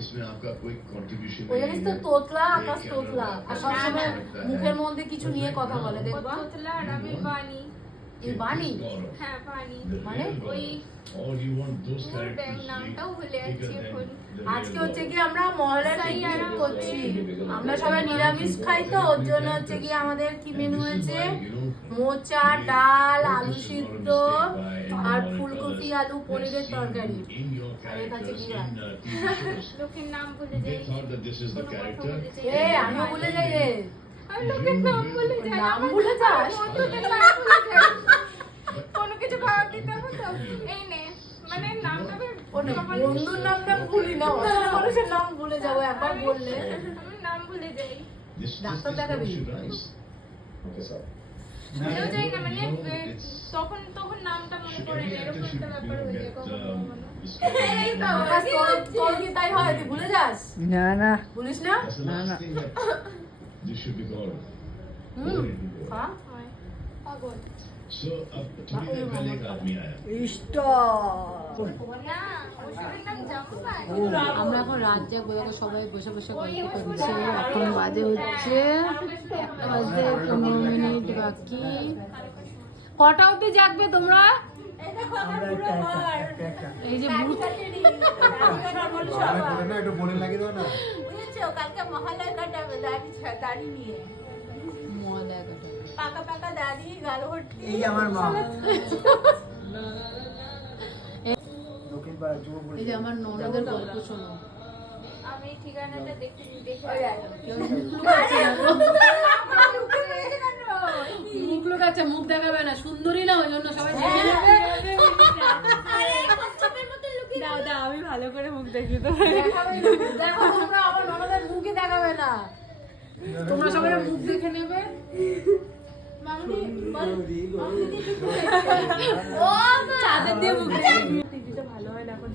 इसमें आपका कोई कंट्रीब्यूशन ওই জানিস তো তোতলা আকাশ তোতলা আর সবসময় মুখের মধ্যে কিছু নিয়ে কথা বলে দেখবা তোতলা আর আমি বানি এই বাণী হ্যাঁ বানি মানে ওই or you want those or characters নামটাও ভুলে যাচ্ছি এখন আজকে হচ্ছে কি আমরা মহলের পিকনিক করছি আমরা সবাই নিরামিষ খাই তো ওর জন্য হচ্ছে কি আমাদের কি মেনু হয়েছে মোচা ডাল আলু সিদ্ধ আর ফুলকপি আলু পনিরের তরকারি in your আর এটা হচ্ছে characters কি in TV shows. লোকের নাম ভুলে They যাই thought that this is the character. এ আমিও ভুলে যাই রে আমি লোকের নাম ভুলে যাই নাম ভুলে যাস বন্ধুদের নাম ভুলে যাই কোনো কিছু খাবার দিতে হবে তো এই নে মানে নামটা বন্ধুর নামটা ভুলি না মানুষের নাম ভুলে যাবো একবার বললে আমি নাম ভুলে যাই This Doctor is দেখাবি? should rise. Okay, sir. ভুলেও যাই না মানে তখন তখন নামটা মনে Should পড়ে every না এরকম actor should একটা ব্যাপার হয়ে যায় get কখনো কখনো discovered. এই তো আকাশ, তোর কি তাই হয় তুই ভুলে যাস না না ভুলিস না That's the last thing that this should be called. হুম হ্যাঁ হয় পাগল So, अब थोड़ी देर पहले एक आदमी आया. স্টপ না ওষুধের নাম জামু ভাই আমরা এখন রাত জাগবো দেখো সবাই বসে বসে গল্প করছে এখন বাজে হচ্ছে 1:15 বাকি কটা অবধি জাগবে তোমরা এই যে ভূত একটু বলে লাগিয়ে দাও না বুঝেছো কালকে মহালয়া কাটাবে দাড়ি নিয়ে মহলে একটা পাকা পাকা দাড়ি গাল ভর্তি এই যে আমার মা এই যে আমার ননদের গল্প শোনো আমি ঠিকানাটা দেখে দেখে মুখ লুকাচ্ছে মুখ দেখাবে না সুন্দরী না ওই জন্য সবাই দেখে নেবে দাও দাও আমি ভালো করে মুখ দেখি তো দেখাবে না। দেখো তোমরা আমার ননদের মুখই দেখাবে না তোমরা সবাই মুখ দেখে নেবে ও চাঁদের দিয়ে মুখ দেখে টিভিটা ভালো হয় না এখন